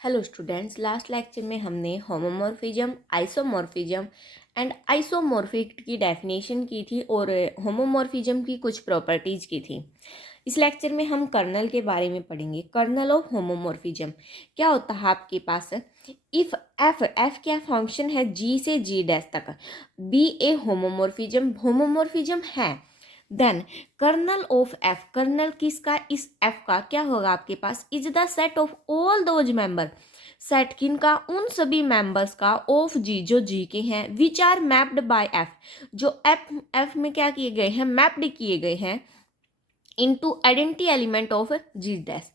Hello students, last lecture में हमने homomorphism, isomorphism and isomorphic की डेफिनेशन की थी और होमोमॉर्फिज्म की कुछ प्रॉपर्टीज की थी। इस लेक्चर में हम कर्नल के बारे में पढ़ेंगे। कर्नल ऑफ होमोमॉर्फिज्म क्या होता है आपके पास? इफ एफ क्या फंक्शन है जी से जी डैश तक, बी ए होमोमॉर्फिज्म है, then kernel of f, kernel किसका? इस एफ का क्या होगा आपके पास? Is the set of all those member, set किनका? उन सभी मेंबर्स का, ऑफ जी जो जी के हैं, which are mapped by f, जो एफ में क्या किए गए हैं? मैप्ड किए गए हैं into identity element of G dash.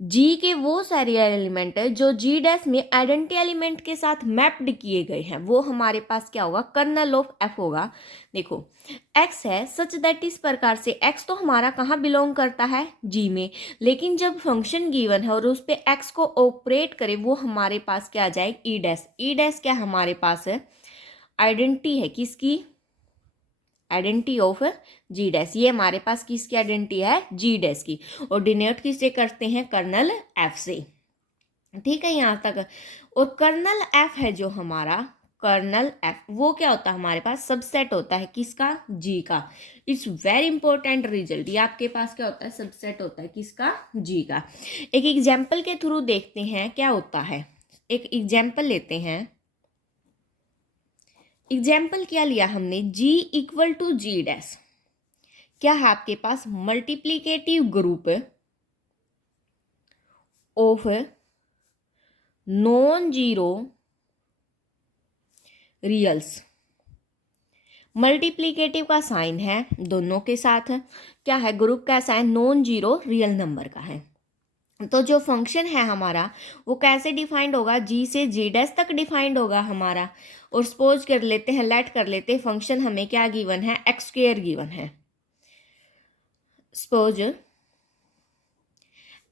G के वो सारे एलिमेंट है जो जी डैश में आइडेंटिटी एलिमेंट के साथ मैप्ड किए गए हैं, वो हमारे पास क्या होगा? कर्नल ऑफ एफ होगा। देखो एक्स है सच दैट इस प्रकार से एक्स तो हमारा कहाँ बिलोंग करता है? जी में, लेकिन जब फंक्शन गिवन है और उस पर एक्स को ऑपरेट करे वो हमारे पास क्या आ जाए? ई डैश। ई डैश क्या हमारे पास है? आइडेंटिटी है किसकी? Identity of G dash. ये हमारे पास किसकी आइडेंटिटी है? जी डैश की। और डिनोट किससे करते हैं? कर्नल एफ से। ठीक है यहाँ तक। और कर्नल एफ है जो हमारा कर्नल एफ, वो क्या होता है हमारे पास? सबसेट होता है किसका? जी का। It's very important result. ये आपके पास क्या होता है? सबसेट होता है किसका? जी का। एक एग्जाम्पल के थ्रू देखते हैं क्या होता है। एक एग्जाम्पल लेते हैं। एग्जाम्पल क्या लिया हमने? G equal to G dash. क्या है आपके पास? Multiplicative group of non zero reals. Multiplicative का साइन है दोनों के साथ। क्या है? ग्रुप का sign non zero real number का है। तो जो फंक्शन है हमारा वो कैसे डिफाइंड होगा? जी से जी डैश तक डिफाइंड होगा हमारा। और सपोज कर लेते हैं, लेट कर लेते हैं, फंक्शन हमें क्या गिवन है? एक्स स्क्वायर गिवन है। सपोज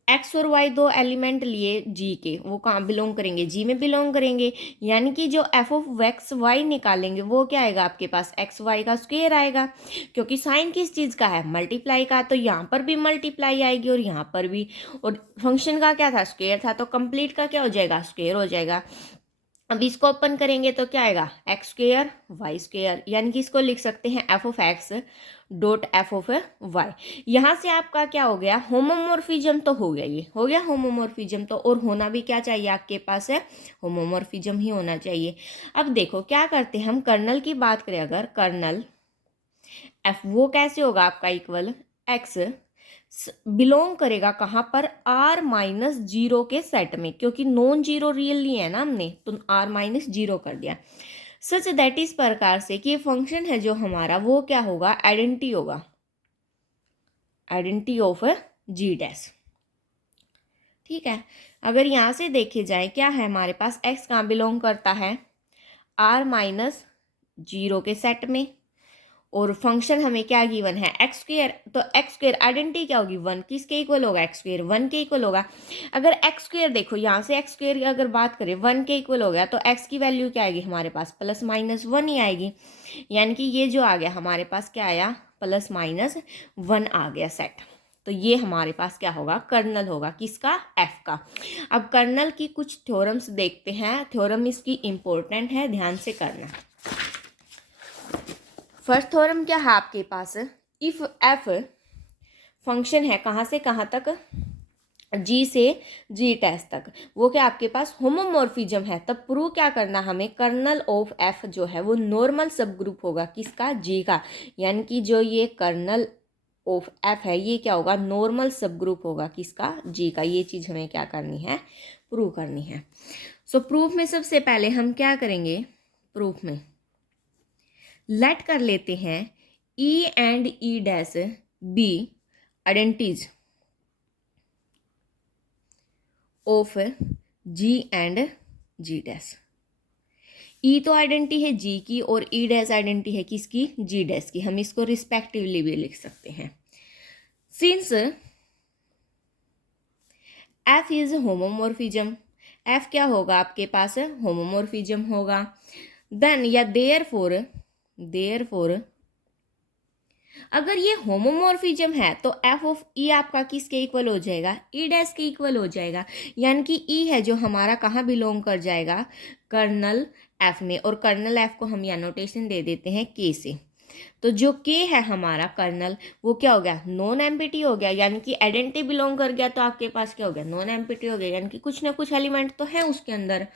एक्स और वाई दो एलिमेंट लिए जी के, वो कहाँ बिलोंग करेंगे? जी में बिलोंग करेंगे। यानी कि जो एफ ऑफ एक्स वाई निकालेंगे वो क्या आएगा आपके पास? एक्स वाई का स्क्वायर आएगा, क्योंकि साइन किस चीज़ का है? मल्टीप्लाई का। तो यहाँ पर भी मल्टीप्लाई आएगी और यहाँ पर भी। और फंक्शन का क्या था? स्क्वायर था, तो कंप्लीट का क्या हो जाएगा? स्क्वायर हो जाएगा। अब इसको ओपन करेंगे तो क्या आएगा? X square y square. यानी कि इसको लिख सकते हैं f of x dot f of y. यहाँ से आपका क्या हो गया? होमोमॉर्फिज्म तो हो गया। ये हो गया होमोमॉर्फिज्म। तो और होना भी क्या चाहिए आपके पास? है होमोमॉर्फिज्म ही होना चाहिए। अब देखो क्या करते हैं हम, कर्नल की बात करें अगर, कर्नल एफ वो कैसे होगा आपका? इक्वल एक्स बिलोंग करेगा कहाँ पर? आर माइनस जीरो के सेट में, क्योंकि नॉन जीरो रियल लिया है ना हमने, तो आर माइनस जीरो कर दिया। सच दैट इस प्रकार से कि ये फंक्शन है जो हमारा वो क्या होगा? आइडेंटिटी होगा, आइडेंटिटी ऑफ जी डैश। ठीक है। अगर यहाँ से देखे जाए क्या है हमारे पास? एक्स कहाँ बिलोंग करता है? आर माइनस जीरो के सेट में। और फंक्शन हमें क्या गिवन है? X square. तो एक्स स्क्वायर आइडेंटिटी क्या होगी? वन। किसके इक्वल होगा? एक्स स्क्वायर वन के इक्वल होगा। अगर एक्स स्क्वायर देखो यहाँ से एक्स स्क्वायर की अगर बात करें वन के इक्वल हो गया, तो एक्स की वैल्यू क्या आएगी हमारे पास? प्लस माइनस वन ही आएगी। यानी कि ये जो आ गया हमारे पास क्या आया? प्लस माइनस वन आ गया सेट। तो ये हमारे पास क्या होगा? कर्नल होगा किसका? एफ का। अब कर्नल की कुछ थ्योरम्स देखते हैं। थ्योरम इसकी इंपॉर्टेंट है, ध्यान से करना। फर्स्ट थ्योरम क्या है आपके पास? इफ एफ फंक्शन है कहाँ से कहाँ तक? जी से जी डैश तक, वो क्या आपके पास होमोमॉर्फिज्म है, तब प्रूव क्या करना हमें? कर्नल ऑफ एफ जो है वो नॉर्मल सब ग्रुप होगा किसका? जी का। यानी कि जो ये कर्नल ऑफ एफ है ये क्या होगा? नॉर्मल सब ग्रुप होगा किसका? जी का। ये चीज़ हमें क्या करनी है? प्रूव करनी है। सो प्रूफ में सबसे पहले हम क्या करेंगे? प्रूफ में लेट कर लेते हैं e and e dash be identities of G and G dash. E तो आइडेंटिटी है जी की और ई डैश आइडेंटिटी है किसकी? जी डैश की। हम इसको रिस्पेक्टिवली भी लिख सकते हैं। Since F is homomorphism, F क्या होगा आपके पास? होमोमॉर्फिज्म होगा। देन या देयर फोर अगर ये होमोमॉर्फिज्म है तो एफ ऑफ ई आपका किसके इक्वल हो जाएगा, ई डैश के इक्वल हो जाएगा। यानी कि ई है जो हमारा कहाँ बिलोंग कर जाएगा, कर्नल एफ में, और कर्नल एफ को हम यहाँ नोटेशन दे देते हैं के से। तो जो के है हमारा कर्नल, वो क्या हो गया, नॉन एम्पिटी हो गया, यानी कि आइडेंटिटी बिलोंग कर गया। तो आपके पास क्या हो गया, नॉन एम्पिटी हो गया, यानी कि कुछ ना कुछ एलिमेंट तो है उसके अंदर।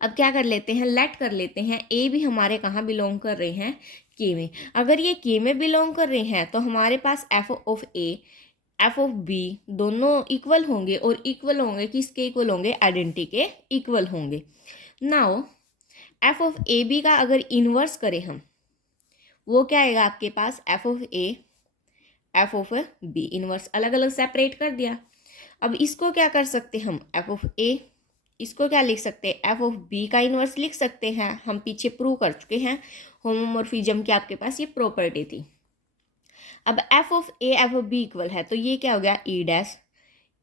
अब क्या कर लेते हैं, लेट कर लेते हैं, ए भी हमारे कहाँ बिलोंग कर रहे हैं, के में। अगर ये के में बिलोंग कर रहे हैं तो हमारे पास f of a, f of b दोनों इक्वल होंगे, और इक्वल होंगे किसके इक्वल होंगे, आइडेंटिटी के इक्वल होंगे। Now f of a b का अगर इन्वर्स करें हम, वो क्या आएगा आपके पास, f of a, f of b, inverse अलग अलग सेपरेट कर दिया। अब इसको क्या कर सकते हम, एफ ऑफ ए, इसको क्या लिख सकते हैं, एफ ऑफ बी का इन्वर्स लिख सकते हैं। हम पीछे प्रूव कर चुके हैं होमोमॉर्फिज्म की आपके पास ये प्रॉपर्टी थी। अब f of a f of b equal है, तो ये क्या हो गया, ई डैश,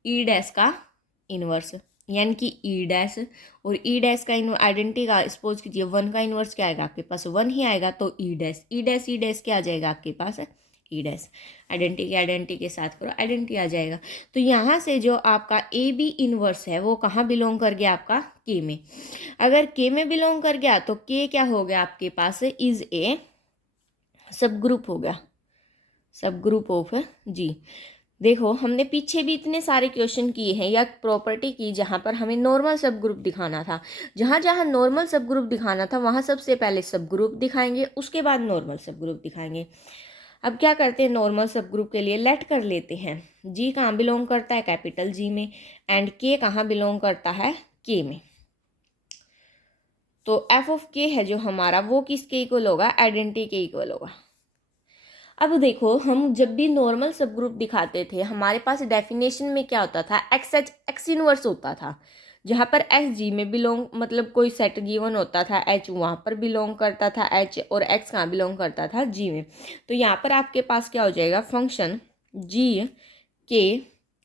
ई डैश का इन्वर्स, यानी कि ई डैश और ई डैश का आइडेंटिटी का सपोज कीजिए, वन का इन्वर्स क्या आएगा आपके पास, वन ही आएगा। तो e dash, e dash, e dash क्या आ जाएगा आपके पास, ई डैश, आइडेंटिटी के साथ करो, आइडेंटिटी आ जाएगा। तो यहाँ से जो आपका ए बी इन्वर्स है वो कहाँ बिलोंग कर गया, आपका के में। अगर के में बिलोंग कर गया तो के क्या हो गया आपके पास, इज ए सब ग्रुप हो गया, सब ग्रुप ऑफ जी। देखो हमने पीछे भी इतने सारे क्वेश्चन किए हैं या प्रॉपर्टी की जहाँ पर हमें नॉर्मल सब ग्रुप दिखाना था। जहाँ जहाँ नॉर्मल सब ग्रुप दिखाना था वहाँ सबसे पहले सब ग्रुप दिखाएंगे, उसके बाद नॉर्मल सब ग्रुप दिखाएंगे। अब क्या करते हैं, नॉर्मल सब ग्रुप के लिए लेट कर लेते हैं, जी कहाँ बिलोंग करता है, कैपिटल जी में, एंड के कहाँ बिलोंग करता है, के में। तो एफ ऑफ के है जो हमारा, वो किसके इक्वल होगा, आइडेंटिटी के इक्वल होगा। अब देखो हम जब भी नॉर्मल सब ग्रुप दिखाते थे हमारे पास डेफिनेशन में क्या होता था, एक्स एच एक्स इनवर्स होता था, जहाँ पर एक्स जी में बिलोंग, मतलब कोई सेट गिवन होता था, एच वहाँ पर बिलोंग करता था एच, और एक्स कहाँ बिलोंग करता था, जी में। तो यहाँ पर आपके पास क्या हो जाएगा, फंक्शन जी के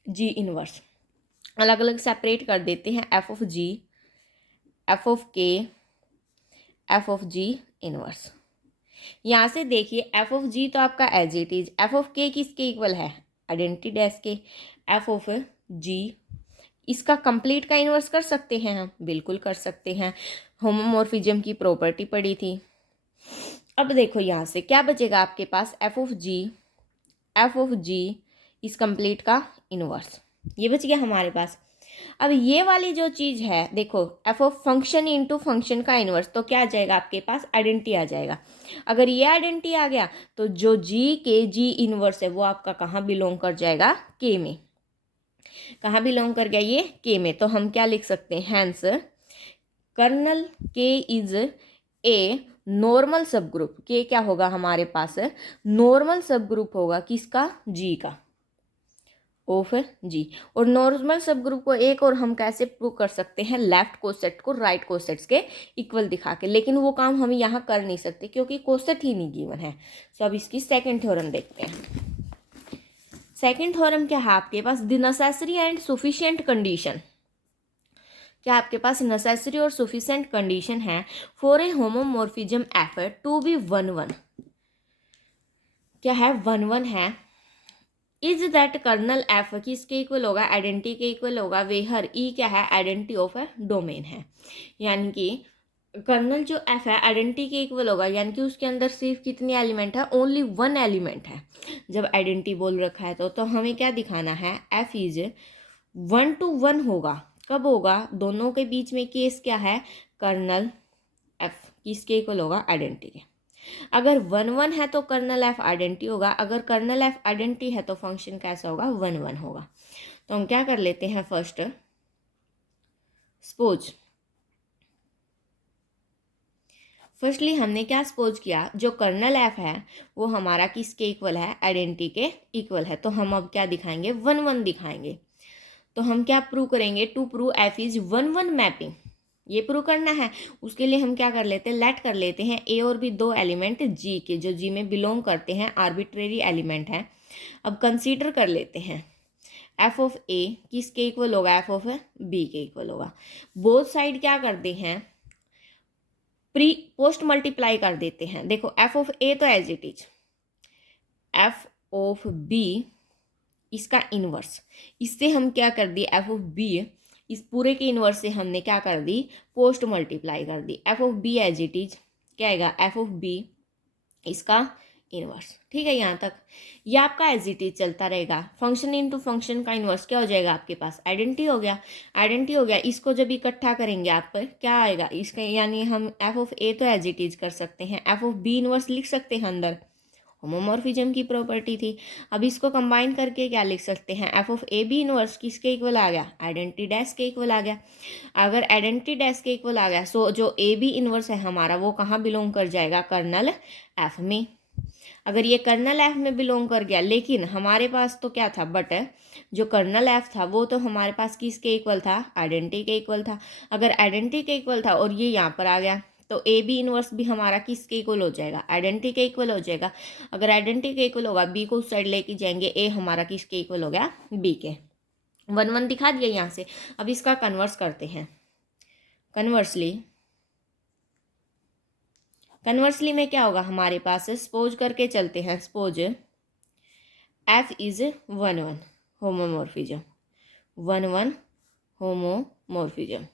जी इनवर्स, अलग अलग सेपरेट कर देते हैं, f of G, f of K, f of G inverse. यहाँ से देखिए एफ ऑफ जी तो आपका as it is, f of K किसके इक्वल है, आइडेंटिटी डैश के, एफ ऑफ जी इसका कंप्लीट का इन्वर्स कर सकते हैं हम, बिल्कुल कर सकते हैं, होमोमॉर्फिज्म की प्रॉपर्टी पड़ी थी। अब देखो यहाँ से क्या बचेगा आपके पास, f of G, f of G इस कंप्लीट का इन्वर्स, ये बच गया हमारे पास। अब ये वाली जो चीज़ है देखो, F of function into function का इन्वर्स, तो क्या आ जाएगा आपके पास, आइडेंटिटी आ जाएगा। अगर ये आइडेंटिटी आ गया तो जो जी के जी इन्वर्स है वो आपका कहाँ बिलोंग कर जाएगा, के में। कहाँ बिलोंग कर गया ये, के में। तो हम क्या लिख सकते हैं, हैंस कर्नल के इज ए नॉर्मल सब ग्रुप, के क्या होगा हमारे पास, नॉर्मल सब ग्रुप होगा किसका, जी का, ऑफ जी। और नॉर्मल सब ग्रुप को एक और हम कैसे प्रूव कर सकते हैं, लेफ्ट कोसेट को राइट कोसेट्स के इक्वल दिखा के, लेकिन वो काम हम यहाँ कर नहीं सकते क्योंकि कोसेट ही नहीं गिवन है। तो अब इसकी सेकंड थ्योरम देखते हैं। सेकंड थ्योरम क्या है आपके पास, the necessary and sufficient condition, क्या आपके पास नेसेसरी और सफिशिएंट कंडीशन है for a homomorphism f to be 1 1, क्या है 1 1 है, इज दैट कर्नल एफ किसके इक्वल होगा, आइडेंटिटी के इक्वल होगा, वेहर ई क्या है, आइडेंटिटी ऑफ ए डोमेन है। यानी कि कर्नल जो एफ है आइडेंटिटी के इक्वल होगा, यानी कि उसके अंदर सिर्फ कितने एलिमेंट है, ओनली 1 एलिमेंट है। जब आइडेंटिटी बोल रखा है तो हमें क्या दिखाना है, एफ इज 1 to 1 होगा। कब होगा, दोनों के बीच में केस क्या है, कर्नल एफ किसके इक्वल होगा, आइडेंटिटी के। अगर 1 1 है तो कर्नल एफ आइडेंटिटी होगा, अगर कर्नल एफ आइडेंटिटी है तो फंक्शन कैसा होगा, 1 1 होगा। तो हम क्या कर लेते हैं, फर्स्ट सपोज, फर्स्टली हमने क्या सपोज किया, जो कर्नल एफ है वो हमारा किसके इक्वल है, आइडेंटिटी के इक्वल है। तो हम अब क्या दिखाएंगे, 1 1 दिखाएंगे। तो हम क्या प्रूव करेंगे, to prove f is 1 1 mapping, ये प्रूव करना है। उसके लिए हम क्या कर लेते हैं, लेट कर लेते हैं ए और बी दो एलिमेंट जी के, जो जी में बिलोंग करते हैं, आर्बिट्रेरी एलिमेंट है। अब कंसीडर कर लेते हैं एफ ऑफ ए किसके इक्वल होगा, एफ ऑफ बी के इक्वल होगा। बोथ साइड क्या करते हैं, प्री पोस्ट मल्टीप्लाई कर देते हैं। देखो एफ ऑफ ए तो as it is, f of b इसका इन्वर्स, इससे हम क्या कर दिए, एफ ऑफ बी इस पूरे के इन्वर्स से हमने क्या कर दी, पोस्ट मल्टीप्लाई कर दी। F of b as it is क्या आएगा, एफ ऑफ बी इसका इन्वर्स। ठीक है, यहाँ तक ये आपका एज इट इज चलता रहेगा। फंक्शन इनटू फंक्शन का इन्वर्स क्या हो जाएगा आपके पास, आइडेंटिटी हो गया। आइडेंटिटी हो गया, इसको जब इकट्ठा करेंगे आप क्या आएगा इसके, यानी हम एफ ऑफ ए तो एज इट इज कर सकते हैं, एफ ऑफ बी इन्वर्स लिख सकते हैं अंदर, होमोमॉर्फिज्म की प्रॉपर्टी थी। अब इसको कंबाइन करके क्या लिख सकते हैं, f of a b inverse किसके इक्वल आ गया, आइडेंटिटी डैश के इक्वल आ गया। अगर आइडेंटिटी डैश के इक्वल आ गया सो जो ए बी इनवर्स है हमारा वो कहाँ बिलोंग कर जाएगा, कर्नल एफ में। अगर ये कर्नल एफ में बिलोंग कर गया, लेकिन हमारे पास तो क्या था, बट जो कर्नल एफ था वो तो हमारे पास किसके इक्वल था, आइडेंटिटी के इक्वल था। अगर आइडेंटिटी के इक्वल था और ये यहाँ पर आ गया तो ए बी इनवर्स भी हमारा किसके इक्वल हो जाएगा, आइडेंटिटी के इक्वल हो जाएगा। अगर आइडेंटिटी के इक्वल होगा, बी को उस साइड लेके जाएंगे, ए हमारा किसके इक्वल हो गया, बी के। 1 1 दिखा दिया यहाँ से। अब इसका कन्वर्स करते हैं। कन्वर्सली में क्या होगा हमारे पास, सपोज करके चलते हैं, suppose F is 1 1 homomorphism, 1 1 homomorphism.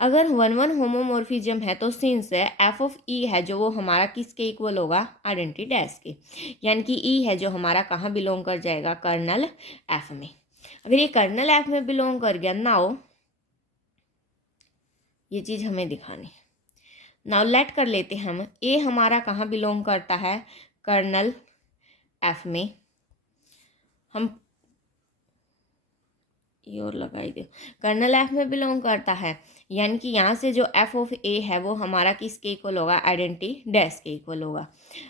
अगर 1 1 होमोमॉर्फिज्म है तो सिंस एफ ऑफ ई है जो वो हमारा किसके इक्वल होगा, आइडेंटिटी डैश के, यानी कि ई है जो हमारा कहाँ बिलोंग कर जाएगा, कर्नल एफ में। अगर ये कर्नल एफ में बिलोंग कर गया, नाउ ये चीज़ हमें दिखानी, नाउ लेट कर लेते हैं हम, ए हमारा कहाँ बिलोंग करता है, कर्नल एफ में। हम ये और लगाई दे, कर्नल एफ में बिलोंग करता है, यानी कि यहाँ से जो एफ ऑफ ए है वो हमारा किसके इक्वल होगा, आइडेंटिटी डैश के इक्वल होगा।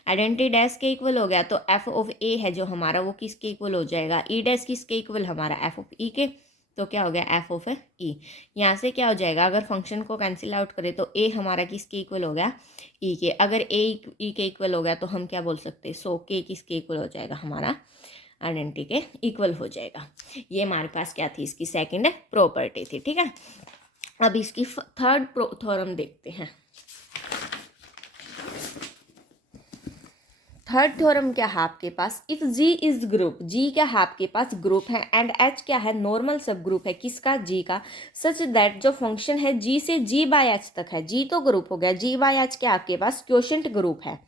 आइडेंटिटी डैश के इक्वल हो गया तो एफ ऑफ ए है जो हमारा वो किसके इक्वल हो जाएगा, ई डैश किसके इक्वल, हमारा एफ ऑफ ई के। तो क्या हो गया, एफ ऑफ ई। यहाँ से क्या हो जाएगा, अगर फंक्शन को कैंसिल आउट करें तो ए हमारा किसके इक्वल हो गया, ई के। अगर ए ई के इक्वल हो गया तो हम क्या बोल सकते हैं, सो के किसके इक्वल हो जाएगा, हमारा आइडेंटिटी के इक्वल हो जाएगा। ये हमारे पास क्या थी, इसकी सेकंड प्रॉपर्टी थी। ठीक है, अब इसकी थर्ड थ्योरम देखते हैं। थर्ड थ्योरम क्या है आपके पास, इफ जी इज ग्रुप, जी क्या है आपके पास ग्रुप है, एंड एच क्या है, नॉर्मल सब ग्रुप है किसका, जी का, सच दैट जो फंक्शन है जी से जी बाय एच तक है, जी तो ग्रुप हो गया, जी बाय एच क्या आपके पास क्वोशंट ग्रुप है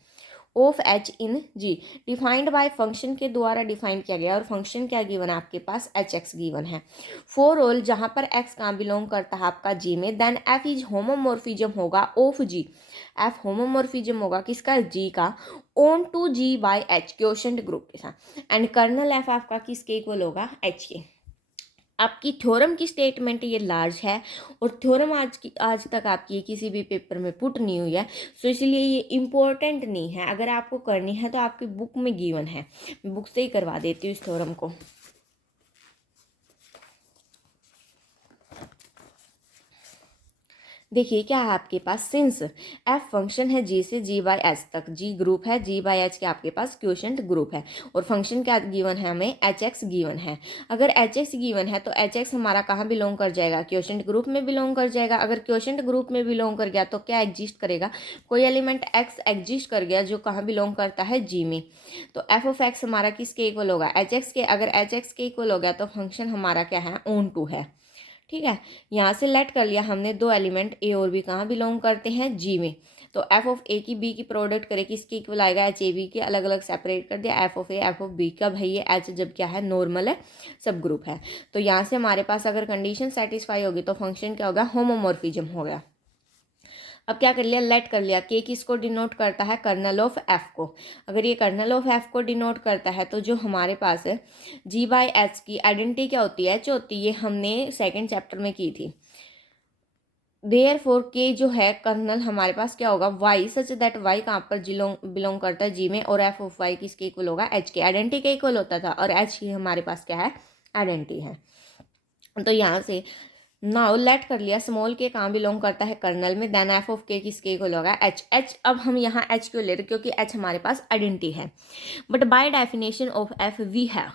of H in G, defined by function के द्वारा डिफाइन किया गया, और फंक्शन क्या गिवन है आपके पास, एच एक्स गिवन है। फॉर ऑल जहाँ पर एक्स कहाँ बिलोंग करता है आपका जी में, देन एफ इज होमोमॉर्फिज्म होगा ऑफ जी, एफ होमोमॉर्फिज्म होगा किसका, जी का, onto G by H quotient group के साथ, एंड कर्नल एफ आपका किसके इक्वल होगा, एच के। आपकी थ्योरम की स्टेटमेंट ये लार्ज है, और थ्योरम आज तक आपकी किसी भी पेपर में पुट नहीं हुई है, सो इसलिए ये इम्पोर्टेंट नहीं है। अगर आपको करनी है तो आपकी बुक में गिवन है, मैं बुक से ही करवा देती हूँ इस थ्योरम को। देखिए क्या है आपके पास, सिंस एफ फंक्शन है जी से जी बाय एच तक, जी ग्रुप है, जी बाय एच के आपके पास क्वोशंट ग्रुप है, और फंक्शन क्या गिवन है हमें, एच एक्स गिवन है। अगर एच एक्स गिवन है तो एच एक्स हमारा कहाँ बिलोंग कर जाएगा, क्वोशंट ग्रुप में बिलोंग कर जाएगा। अगर क्वोशंट ग्रुप में बिलोंग कर गया तो क्या एग्जिस्ट करेगा, कोई एलिमेंट एक्स एग्जिस्ट कर गया जो कहाँ बिलोंग करता है, जी में, तो एफ ऑफ एक्स हमारा किसके इक्वल होगा, एच एक्स के। अगर एच एक्स के इक्वल हो गया तो फंक्शन हमारा क्या है, ऑन टू है। ठीक है, यहाँ से लेट कर लिया हमने, दो एलिमेंट ए और बी कहाँ बिलोंग करते हैं, जी में, तो एफ ऑफ ए की बी की प्रोडक्ट करे किसके इक्वल आएगा, एच ए बी के, अलग अलग सेपरेट कर दिया, f of a f of b का, भाई ये एच जब क्या है, नॉर्मल है, सब ग्रुप है, तो यहाँ से हमारे पास अगर कंडीशन सेटिस्फाई होगी तो फंक्शन क्या होगा, होमोमॉर्फिज्म हो गया। अब क्या कर लिया, लेट कर लिया, के किसको डिनोट करता है, कर्नल ऑफ एफ को। अगर ये कर्नल ऑफ एफ को डिनोट करता है तो जो हमारे पास है जी बाई एच की आइडेंटिटी क्या होती है, एच होती है, हमने सेकंड चैप्टर में की थी। देयरफॉर के जो है कर्नल हमारे पास क्या होगा, वाई, सच दैट वाई कहाँ पर बिलोंग करता है, जी में, और एफ ऑफ वाई किसके इक्वल होगा, एच के। आइडेंटिटी के इक्वल होता था, और एच ही हमारे पास क्या है, आइडेंटिटी है। तो यहाँ से नाउ लेट कर लिया, स्मॉल के कहाँ बिलोंग करता है, कर्नल में, देन एफ ऑफ के किसके इक्वल होगा, एच एच। अब हम यहाँ एच क्यों ले रहे, क्योंकि एच हमारे पास आइडेंटिटी है, but by definition of f वी है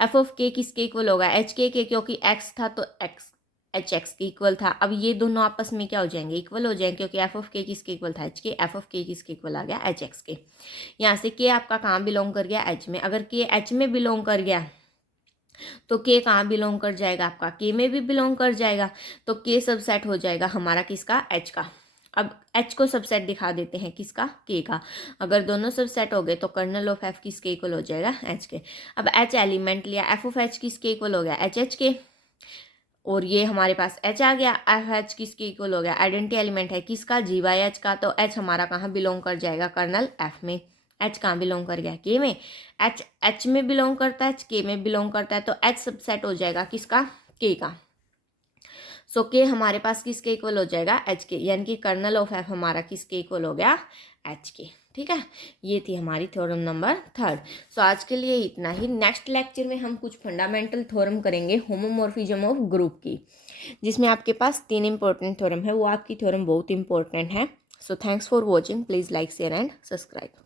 एफ ऑफ के किसके इक्वल होगा, एच के, क्योंकि एक्स था तो एक्स, एच एक्स के इक्वल था। अब ये दोनों आपस में क्या हो जाएंगे, इक्वल हो जाएंगे, क्योंकि एफ ऑफ के किसके इक्वल था, एच के। एफ ऑफ के किसके इक्वल आ गया, एच एक्स के। यहाँ से के आपका कहाँ बिलोंग कर गया, एच में। अगर के एच में बिलोंग कर गया तो के कहाँ बिलोंग कर जाएगा, आपका के में भी बिलोंग कर जाएगा। तो के सबसेट हो जाएगा हमारा किसका, एच का। अब एच को सबसेट दिखा देते हैं, किसका, के का। अगर दोनों सबसेट हो गए तो कर्नल ऑफ एफ किसके इक्वल हो जाएगा, एच के। अब एच एलिमेंट लिया, एफ ऑफ एच किसके इक्वल हो गया, एच एच के। और ये हमारे पास एच आ गया, एफ एच किसके इक्वल हो गया, आइडेंटिटी एलिमेंट है किसका, जी वाई एच का। तो एच हमारा कहाँ बिलोंग कर जाएगा, कर्नल एफ में। एच कहाँ बिलोंग कर गया, के में। एच एच में बिलोंग करता है, एच के में बिलोंग करता है, तो एच सबसेट हो जाएगा किसका, के का। सो के हमारे पास किसके इक्वल हो जाएगा, एच के, यानी कि कर्नल ऑफ एफ हमारा किसके इक्वल हो गया, एच के। ठीक है, ये थी हमारी थ्योरम नंबर 3। सो आज के लिए इतना ही। नेक्स्ट लेक्चर में हम कुछ फंडामेंटल थ्योरम करेंगे होमोमॉर्फिज्म ऑफ ग्रुप की, जिसमें आपके पास 3 इंपॉर्टेंट थ्योरम है, वो आपकी थ्योरम बहुत इंपॉर्टेंट है। So thanks for watching, please like share and subscribe.